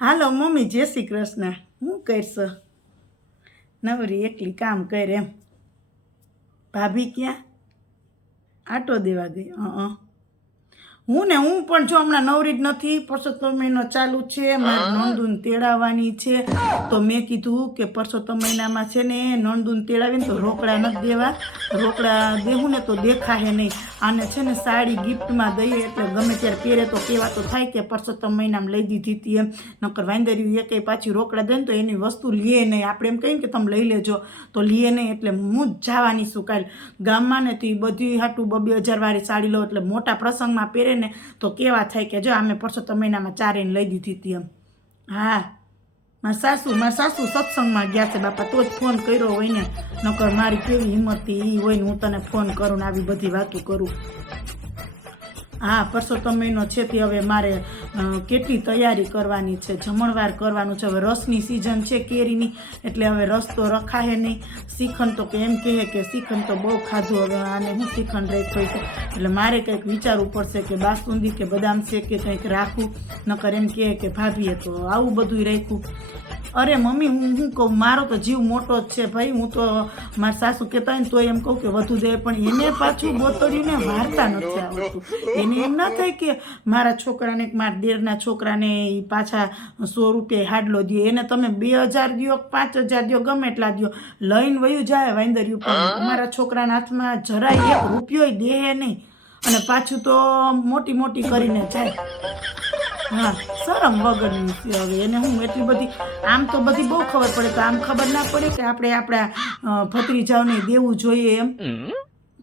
હાલો mummy, જય શ્રી કૃષ્ણ. હું કરશો? નવરી એકલી કામ કરે એમ. ભાભી ક્યાં? આટો દેવા ગઈ. હું પણ જો હમણાં નવરી જ નથી. પરસોત્તમ મહિનો ચાલુ છે, મારે નણંદુને તેડાવવાની છે. તો મેં કીધું કે પરસોત્તમ મહિનામાં છે ને નણંદુને તેડાવીને તો રોકડા નથી દેવા. રોકડા દેવું ને તો દેખાશે નહીં. આને છે ને સાડી ગિફ્ટમાં દઈએ એટલે ગમે ત્યારે પહેરે તો કહેવા તો થાય કે પરસોત્તમ મહિનામાં લઈ દીધી હતી એમ. નકર વાંદર્યું એકે પાછી રોકડા દે ને તો એની વસ્તુ લે નહીં. આપણે એમ કહીએ કે તમે લઈ લેજો તો લે નહીં. એટલે હું જ જવાની છું કાલે ગામમાં ને. તો એ બધી હાટું 2,000 વાળી સાડી લો એટલે મોટા પ્રસંગમાં પહેરે ને તો કેવા થાય કે જો અમે પરસોત્તમ મહિનામાં ચારેને લઈ દીધી હતી એમ. હા, મારા સાસુ સત્સંગમાં ગયા છે બાપા, તો જ ફોન કર્યો હોય ને. નકર મારી કેવી હિંમત એ હોય ને હું તને ફોન કરું ને આવી બધી વાતો કરું. હા, પરસોત્તમ મહિનો છે તે હવે મારે કેટલી તૈયારી કરવાની છે, જમણવાર કરવાનું છે. હવે રસની સિઝન છે કેરીની, એટલે હવે રસ તો રખાશે નહીં. શ્રીખંડ તો કે એમ કહે કે શ્રીખંડ તો બહુ ખાધું, હવે આને હું શ્રીખંડ રાખ્યો છે. એટલે મારે કંઈક વિચારવું પડશે કે બાસુંદી કે બદામ શેક કે કંઈક રાખું. નકર એમ કહે કે ભાભીએ તો આવું બધું રાખ્યું. અરે મમ્મી, હું શું કહું, મારો તો જીવ મોટો જ છે ભાઈ. હું તો મારા સાસુ કહેતા હોય ને તો એમ કહું કે વધુ દે, પણ એને પાછું બોતડીને વાર્તા નથી આવડતું. એને એમ ના થાય કે મારા છોકરાને, મારા દેરના છોકરાને પાછા 100 રૂપિયા હાડલો દો. એને તમે 2,000 દો, 5,000 દો, ગમે એટલા દો, લઈને વયું જાય વાંદર્યું. પણ અમારા છોકરાના હાથમાં જરાય 1 રૂપિયો દે નહીં. અને પાછું તો મોટી મોટી કરીને જાય. હા, શરમ વગરની છે. હવે એને હું એટલી બધી, આમ તો બધી બહુ ખબર પડે, તો આમ ખબર ના પડે કે આપણે આપણા ભત્રીજાઓને દેવું જોઈએ એમ.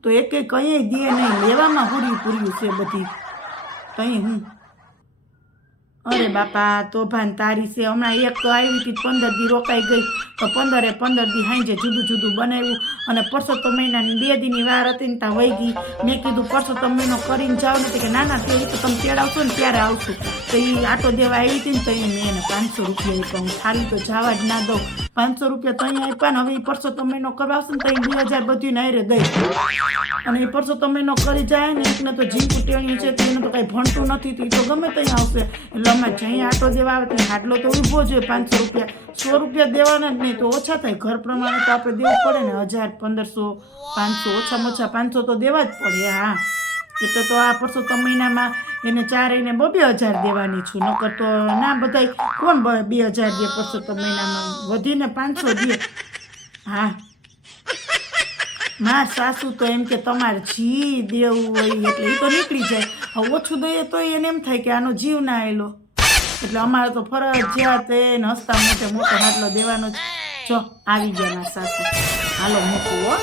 તો કંઈ દે નહીં, લેવામાં પૂર્યું છે બધી. કંઈ હું અરે બાપા, તોભાન તારી છે. હમણાં એક તો આવી હતી 15 દી રોકાઈ ગઈ, તો 15 દી હાંજે જુદું જુદું બનાવ્યું. અને પરસોત્તમ મહિનાની 2 દીની વાર હતી ને ત્યાં વહી ગઈ. મેં કીધું પરસોત્તમ મહિનો કરીને જાવ નથી કે ના તે તો તમે તેડાવશો ને ત્યારે આવશું. તો એ આટો દેવા આવી હતી ને તો મેં એને 500 રૂપિયા આપ્યા. હું ખાલી તો જવા જ ના દઉં. 500 રૂપિયા તો અહીંયા આપ્યા ને. હવે એ પરસોત્તમ મહિનો કરવા આવશે ને તો 2,000 બધું નાયરે દઈ. અને એ પરસોત્તમ મહિનો કરી જાય ને, એકને તો જીવતું ટેણ્યું છે, એને તો કાંઈ ભણતું નથી, તો એ તો ગમે ત્યાં આવશે. એટલે અમે જઈ આટો દેવા આવે તો હાટલો તો ઊભો જોઈએ. 500 રૂપિયા 100 રૂપિયા દેવાના જ નહીં તો ઓછા થાય. ઘર પ્રમાણે તો આપણે દેવું પડે ને. 1,000, 1,500, 500, ઓછામાં ઓછા 500 તો દેવા જ પડે. હા, એટલે તો આ પરસોત્તમ મહિનામાં એને ચારેયને 2,000 દેવાની છું. નકર તો ના બધાય કોણ 2,000 દે પરસોત્તમ મહિનામાં, વધીને 500 દે. હા, મારા સાસુ તો એમ કે તમારે જી દેવું હોય એટલે એ તો નીકળી જાય. હવે ઓછું દઈએ તો એને એમ થાય કે આનો જીવ ના આવેલો. એટલે અમારે તો ફરજિયાત એને હસતા મોટો હાટલો દેવાનો જ. જો આવી ગયા મારા સાસુ. હાલો મૂકવું હો.